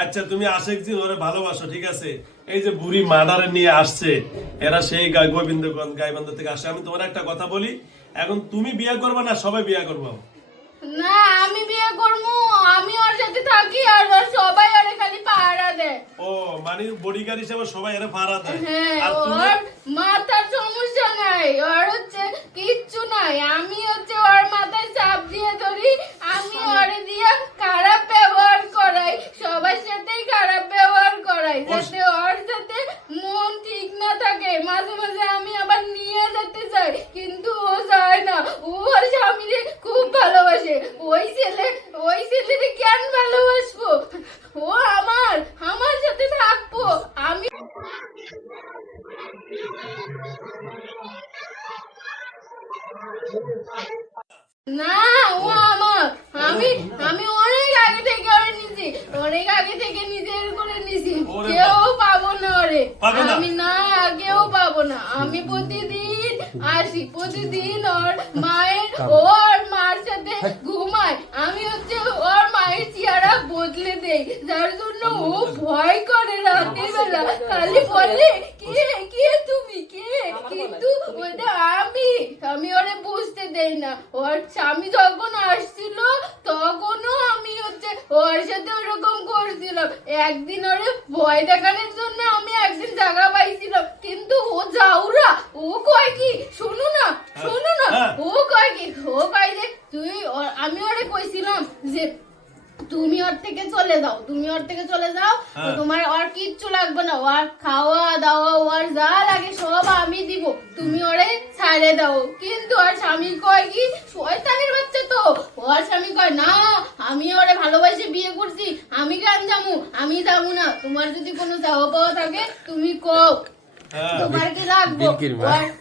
আচ্ছা তুমি আশেক জি ওরে ভালোবাসো ঠিক আছে? এই যে বুড়ি মার্ডারে নিয়ে আসছে এরা সেই গোবিন্দগঞ্জ গাইবান্ধা থেকে আসছে। আমি তোমার একটা কথা বলি এখন তুমি বিয়ে করবে না সবাই বিয়ে করব? না আমি বিয়ে করব আমি ওর সাথে থাকি আর ওর সবাই ওরে খালি পাহারা দেয়। ও মানে বডিগার্ড হিসেবে সবাই এরা ভাড়া দেয়। হ্যাঁ ওর মাথার সমস্যা নাই ওর হচ্ছে কিচ্ছু নাই আমি হচ্ছে ওর মাথায় চাপ দিয়ে ধরি আমি ওরে দিয়ে খারাপ ব্যবহার করাই সবার সাথেই খারাপ ব্যবহার করাই যাতে ওর সাথে মন ঠিক না থাকে মাঝে মাঝে আমি আবার নিয়ে যেতে চাই কিন্তু ও চায় না ও ওর স্বামীরে খুব ভালোবাসে ওই ছেলে ওই ছেলেরে কেন ভালোবাসবো ও আমার আমার সাথে থাকব আমি না ও আমার আমি আমি অনেক আগে থেকে ওরে নিছি অনেক আগে থেকে নিজের করে নিছি। কেউ পাবো না রে আমি না কেউ পাবো না। আমি প্রতিদিন আসি প্রতিদিন ওর মায়ের ওর মার সাথে ঘুমাই। আমি চেহারা বদলে দেই। যার জন্য ও ভয় করে রাতের বেলা খালি বলে কে কে তুমি? কে? কিন্তু ওটা আমি। আমি ওরে বুঝতে দেই না। ওর স্বামী যখন আসছিল তখনও আমি হচ্ছে ওর সাথে ওরকম করছিলাম। একদিন ওরে ভয় দেখানোর জন্য আমি একদিন জায়গা পাইছিলাম। কিন্তু ও যাওরা ও কয় কি? শোনো না শোনো না। হ্যাঁ। ও কয় কি? ও কয় যে তুই আমি ওরে কইছিলাম যে তুমি ওর থেকে চলে যাও তুমি ওর থেকে চলে যাও হ্যাঁ। তোমার আর কিচ্ছু লাগবে না ওর খাওয়া দাওয়া ওর যা লাগে সব আমি দিব তুমি ওরে ছাড়ে দাও কিন্তু ওর স্বামী কয় কি শয়তানের বাচ্চা তো ওর স্বামী কয় না আমি ওরে ভালোবাসে বিয়ে করছি আমি কেন যাব আমি যাব না তোমার যদি কোনো চাওয়া পাওয়া থাকে তুমি কও তোমার কি লাগবে? বিলকির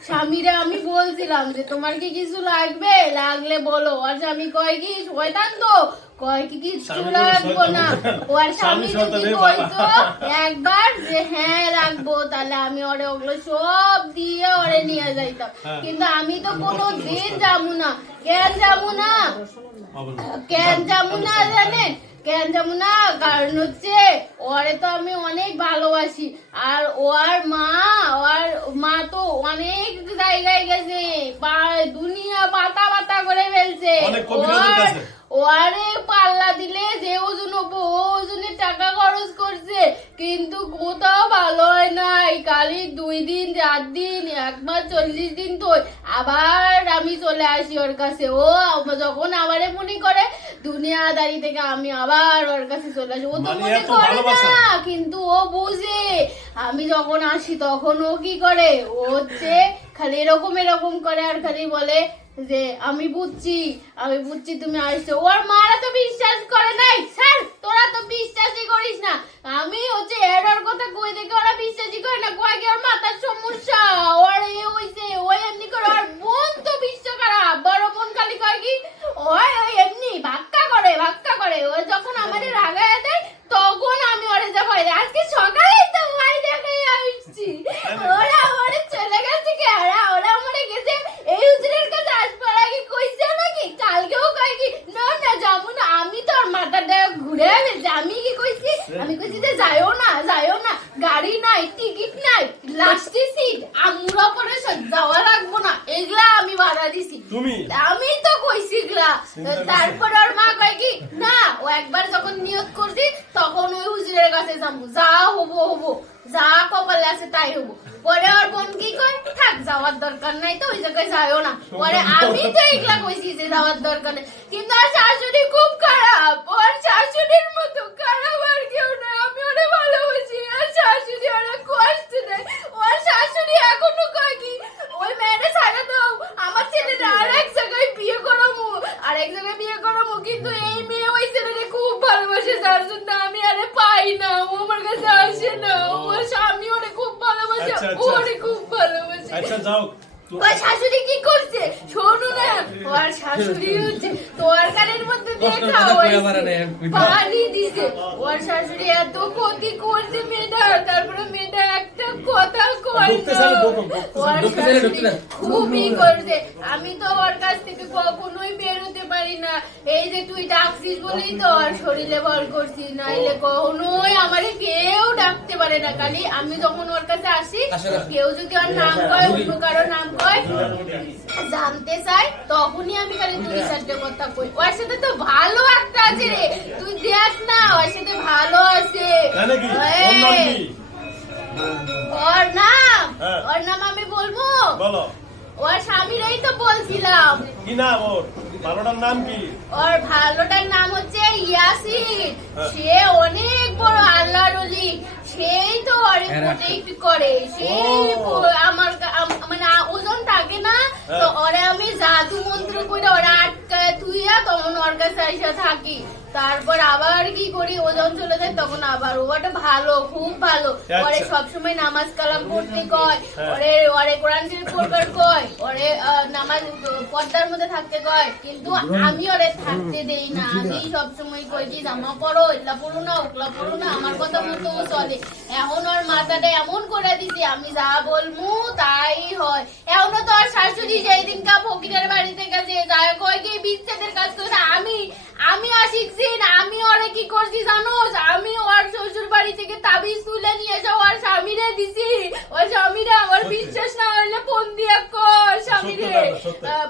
স্বামীরে আমি বলছিলাম যে তোমার কি কিছু লাগবে? লাগলে বলো। আর স্বামী কয় কি? শয়তান তো? কয় কি কিছু লাগবো না। ওর স্বামী যদি বলতো একবার যে হ্যাঁ রাখব তাহলে আমি ওরে ওগুলো সব দিয়ে ওরে নিয়ে যাইতাম। হ্যাঁ। কিন্তু আমি তো কোনো দিন যাব না। কেন যাব না? না। কেন যাব না জানেন? কেন যাব না কারণ হচ্ছে ওরে তো আমি অনেক ভালোবাসি আর ওর মা ওর মা তো অনেক জায়গায় গেছে দুনিয়া পাতা পাতা করে ফেলছে। ওর- পাল্লা দিলে যে ওজন ও ওজনে টাকা খরচ করছে কিন্তু কোথাও ভালো হয় দুই দিন চার দিন এক মাস চল্লিশ দিন তো আবার আমি চলে আসি ওর কাছে। ও যখন আমারে মনে করে দুনিয়াদারি থেকে আমি আবার ওর কাছে চলে আসি। ও তো মানে মনে করে না কিন্তু ও বুঝে। আমি যখন আসি তখন ও কি করে? ও হচ্ছে খালি এরকম এরকম করে আর খালি বলে যে আমি বুঝছি আমি বুঝছি তুমি আসছো। ওর মারা তো বিশ্বাস করে নাই। স্যার তোরা তো বিশ্বাসই করিস না। আমি হচ্ছে কথা কই দেখে ওরা বিশ্বাসই করে না কয় কি ওর মাথার সমস্যা ওর এ হইছে ওই এমনি করে ওর বোন তো বিশ্ব খারাপ বড় বোন খালি কয় কি ওই ওই এমনি ভাক্কা করে ভাক্কা করে ও যখন আমাদের রাগায় দেয় তখন আমি ওরে যা ভয় দেয়। আজকে সকালেই তো ভয় দেখাই আসছি ওরা আমারে চলে গেছে কি ওরা ওরা আমারে গেছে এই হুজুরের কাছে আসবার আগে কইছে নাকি কালকেও কয় কি না না যাব না আমি তো আর মাথাটা ঘুরে গেছে আমি কি কইছি আমি কইছি যে যাইও না যাইও না। গাড়ি নাই টিকিট নাই লাস্টে সিট আমুরা পরে যাওয়া লাগবো না এগুলা আমি ভাড়া দিছি। তুমি? আমি তো কইছি গলা তারপর ওর মা কয় কি না ও একবার যখন নিয়ত করছি তখন ওই হুজুরের কাছে যাব। যা হব হব। যা কপালে আছে তাই হব। পরে ওর বোন কি কয় থাক যাওয়ার দরকার নাই তো ওই জায়গায় যাইও না। পরে আমি তো এগুলা কইছি যে যাওয়ার দরকার নেই। কিন্তু আর শাশুড়ি খুব খারাপ। ওর শাশুড়ির মতো খারাপ আর কেউ না আমি ওরে ভালোবাসি আর শাশুড়ি ওরা কষ্ট দেয় ওর শাশুড়ি এখনও কয় কি ওই মেয়েটা ছাড়া দাও আমার ছেলেটা আর এক জায়গায় বিয়ে করামু আর এক জায়গায় বিয়ে করামু কিন্তু এই মেয়ে ওই ছেলেটা খুব ভালোবাসে যার জন্য আমি আরে পাই না ও আমার কাছে আসে না ওর স্বামী ওরে খুব ভালোবাসে আচ্ছা, আচ্ছা। ওরে খুব ভালোবাসে আচ্ছা যাও। শাশুড়ি কি করছে? শোনো না ওর শাশুড়ি হচ্ছে তরকারির মধ্যে হয়েছে। পানি দিছে। ওর শাশুড়ি এত ক্ষতি করছে মেয়েটা তারপরে মেয়েটা একটা কথা ওর শাশুড়ি খুবই করছে। আমি তো ওর কাছ থেকে কখনোই বেরোতে পারি না। এই যে তুই ডাকছিস বলেই তো আর শরীরে বল করছি নাইলে কখনোই আমারে কেউ পারে না খালি আমি যখন ওর কাছে আসি কেউ যদি ওর নাম কয় অন্য কারও নাম কয় জানতে চাই তখনই আমি খালি দুই চারটে কথা কই। ওর সাথে তো ভালো একটা আছে রে। তুই দেখ না ওর সাথে ভালো আছে। ওর নাম ওর নাম? হ্যাঁ। ওর নাম আমি বলব? বলো। ওর স্বামীরই তো বলছিলাম। কি নাম ওর? ভালোটার নাম কি? ওর ভালোটার নাম হচ্ছে ইয়াসিন হ্যাঁ। সে অনেক বড় আল্লাহর অলি সেই তো করে? সেই আমার মানে আ- ওজন থাকে না তো হ্যাঁ। ওরে আমি জাদু মন্ত্র করে ওরা আটকায় তুইয়া তখন ওর কাছে এসে থাকি। তারপর আবার কি করি? ওজন চলে যায় তখন আবার ওটা ভালো খুব ভালো। আচ্ছা। ওরে সবসময় নামাজ কালাম পড়তে কয় হ্যাঁ। ওরে ওরে কোরআন শরীফ পড়বার কয় ওরে নামাজ পর্দার মধ্যে থাকতে কয়। কিন্তু আমি ওরে থাকতে দেই না। আমি সবসময় কই যে জামা পরো এগুলা পড়ো না ওগুলা পড়ো না আমার কথা মতো ও চলে। এখন ওর মাথাটা এমন করে দিছি আমি যা বলমু তাই হয়। এখনও তো আর শাশুড়ি যেই দিন কা ফকিরের বাড়িতে গেছে যায় কয় কি বিচ্ছেদের কাজ করে আমি আমি আর শিখছি না আমি ওরে কি করছি জানো? আমি ওর শ্বশুর বাড়ি থেকে তাবিজ তুলে নিয়ে এসে ওর স্বামীরে দিছি। ওর স্বামীরে আমার বিশ্বাস না হলে ফোন দিয়া কর স্বামীরে।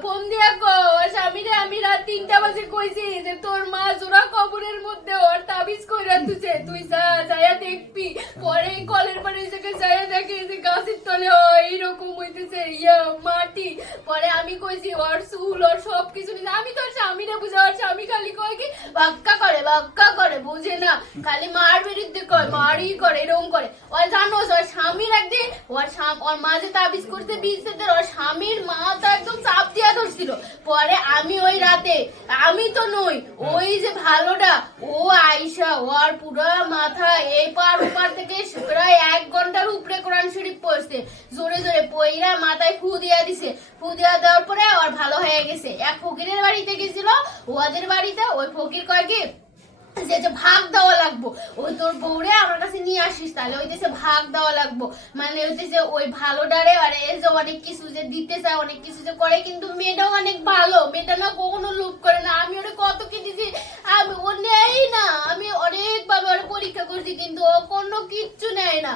ফোন দিয়া কর ওর স্বামীরে আমি রাত তিনটা বাজে কইছি যে তোর মা জোড়া কবরের মধ্যে ওর তাবিজ কইরা তুছে তুই যা যায়া দেখবি। পরে কলের পরে থেকে যায়া দেখে যে গাছের তলে ও এইরকম হইতেছে, ইয়া, মাটি। পরে আমি কইছি ওর ওর সব কিছু আমি স্বামীরে বুঝা ওর স্বামী খালি কি, বাক্কা করে বাক্কা করে, বুঝে না। খালি মার বিরুদ্ধে কয় করে, এরকম করে। ওর জানো ওর স্বামীর একদিন, ওর ওর মা যে তাবিজ করতে ওর স্বামীর মা তো একদম চাপ দিয়া ধরছিল। পরে আমি ওই রাতে, আমি তো নই, ওই যে ভালোটা, ও আইসা, ওর পুরো মাথা এই পার ওপার থেকে প্রায় এক ঘণ্টার উপরে কোরআন শরীফ পড়ছে। জোরে জোরে পইরা মাথায় ফু দিয়া দিছে। ফু দিয়া দেওয়ার পরে ওর ভালো হয়ে গেছে। এক ফকিরের বাড়িতে গেছিল ওদের বাড়িতে, ওই ফকির কয় যে ভাগ দেওয়া লাগবো ওই তোর বউরে আমার কাছে নিয়ে আসিস তাহলে ওই দেশে ভাগ দেওয়া লাগবো। মানে হইতেছে ওই ভালো ডারে আর এই যে অনেক কিছু যে দিতে চায় অনেক কিছু যে করে কিন্তু মেয়েটাও অনেক ভালো। মেয়েটা না কখনো লোভ করে না। আমি ওরে কত কি দিছি আমি ও নেই না। আমি অনেক ভাবে ওরে পরীক্ষা করছি কিন্তু ও কোনো কিচ্ছু নেয় না।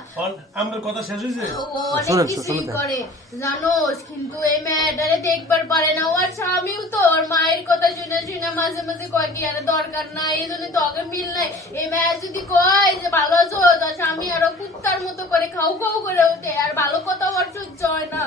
আমার কথা শেষ হয়েছে? ও অনেক কিছুই করে জানোস কিন্তু এই মেয়েটারে দেখবার পারে না। ওর স্বামীও তো ওর মায়ের কথা শুনে শুনে মাঝে মাঝে কয় কি আরে দরকার নাই এই জন্য তো ওকে মিল নাই। এই মেয়ে যদি কয় যে, ভালো আছো? আমি আরও কুত্তার মতো করে খাও খাও করে ওঠে। আর ভালো কথা সহ্য হয় না।